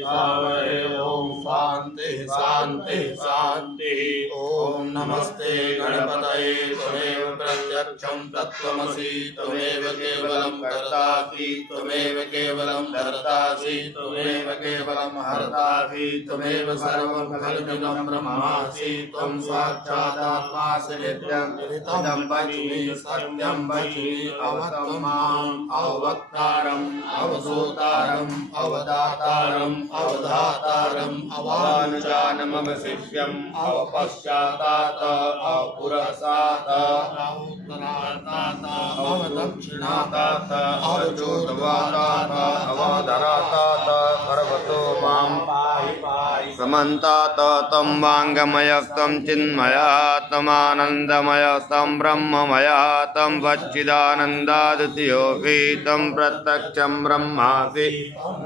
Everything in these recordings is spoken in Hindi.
विद्महे ओम शांति शांति शांति। ओम नमस्ते गणपतये त्वमेव प्रत्यक्षं तत्त्वमसि त्वमेव केवलं कर्तासि त्वमेव केवलं धर्तासि त्वमेव केवलं हर्तासि त्वमेव सर्वं खलुजगं ब्रह्मासि त्वं साक्षादात्मासि नित्यं निहितं वच्मि सत्यं वच्मि अवक्तमाम् अवक्तारम् अवधूतारम् अवदातारम् अवधातारम् अवानुजानमवशिष्यम् अवपश्चातात् अपुरसात् अवोत्तरातात् अवदक्षिणातात् अवचोर्ध्वातात् अवधरातात् सर्वतो मां पाहि पाहि। समन्तात् तं वाङ्गमयस्तं चिन्मयात्मानन्दमयस्तं ब्रह्ममयातं सच्चिदानन्दाद्वितीयोऽपि तं प्रत्यक्षं ब्रह्मासि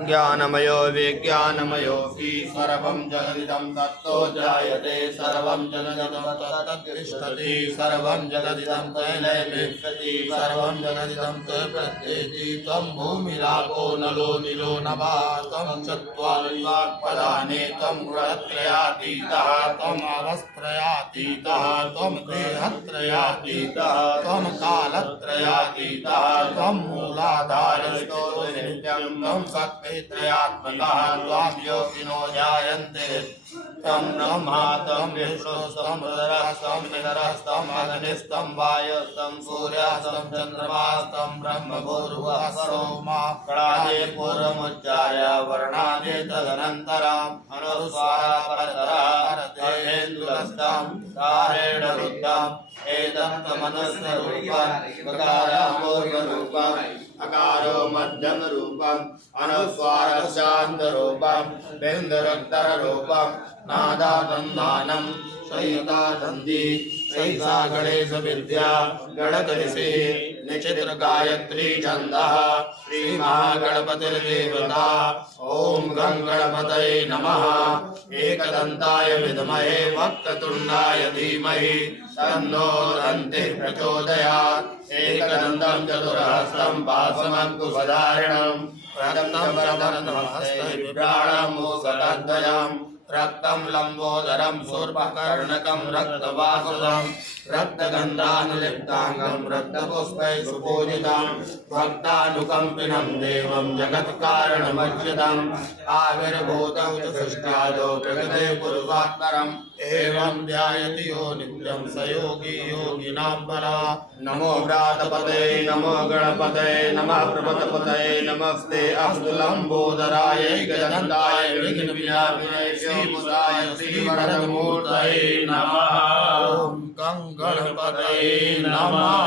ज्ञानमयो विज्ञानमयोऽपि सर्वं जगदिदं तत्तो जायते सर्वं जगदिदं तत्तिष्ठति सर्वं जगदिदं तैलैर्विशति सर्वं जगदिदं तत्प्रत्येति त्वं भूमिरापो नलो नीलो नभः त्वं चत्वारि वाक्पदानि त्वं गुणत्रयातीतः त्वं अवस्थत्रयातीतः त्वं देहत्रयातीतः त्वं कालत्रयातीतः त्वं मूलाधारस्थो नित्यं त्वं शक्तित्रयात्मकः त्वां योगिनो जायन्ते तं ब्रह्मा तं विष्णु तं रुद्रः तं इंद्रः तं अग्निस्तं वायुस्तं सूर्यस्तं चन्द्रमास्तं ब्रह्म भूर्भुवः सोमा प्राणे पूर्वमुच्चार्य वर्णादि तदनन्तरम् अनुस्वारः परतरः अर्धेन्दुलस्तं कारेण रुद्धम् एतत्तमनस्वरूपम् वकारमूर्धरूपम् अकारो मध्यमरूपम् अनुस्वारशान्तरूपम् बिन्दुरुत्तररूपम् नादागन्धानम् संयुतादन्ति सहिता गणेश विद्या गणगणेशे निचित्र गायत्री छन्दः श्री महागणपतिर्देवता। ओम गं गणपतये नमः। एकदन्ताय विद्महे वक्रतुण्डाय धीमहि तन्नो दन्तिः प्रचोदयात्। एकदन्तं चतुर्हस्तं पाशमङ्कुशधारिणं रक्तं वरदहस्तं बिभ्राणं मूषकद्वयं रक्तं लम्बोदरं शूर्पकर्णकं रक्तवासुदं रक्तगन्धानुलिप्ताङ्गं रक्तपुष्पैः सुपूजितं भक्तानुकम्पिनं देवं जगत्कारणमच्युतम् आविर्भूतं च सृष्ट्यादौ प्रकृते पूर्वात्तरम् एवं ध्यायति यो नित्यं स योगी योगिनां बला। नमो व्रातपते नमो गणपते नमः प्रपतपते नमस्ते अस्तु लम्बोदराय गजनन्दाय विघ्नविनाशाय श्रीमुदाय श्रीवरदमूर्तये नमः। ओम गं गणपतये नमः।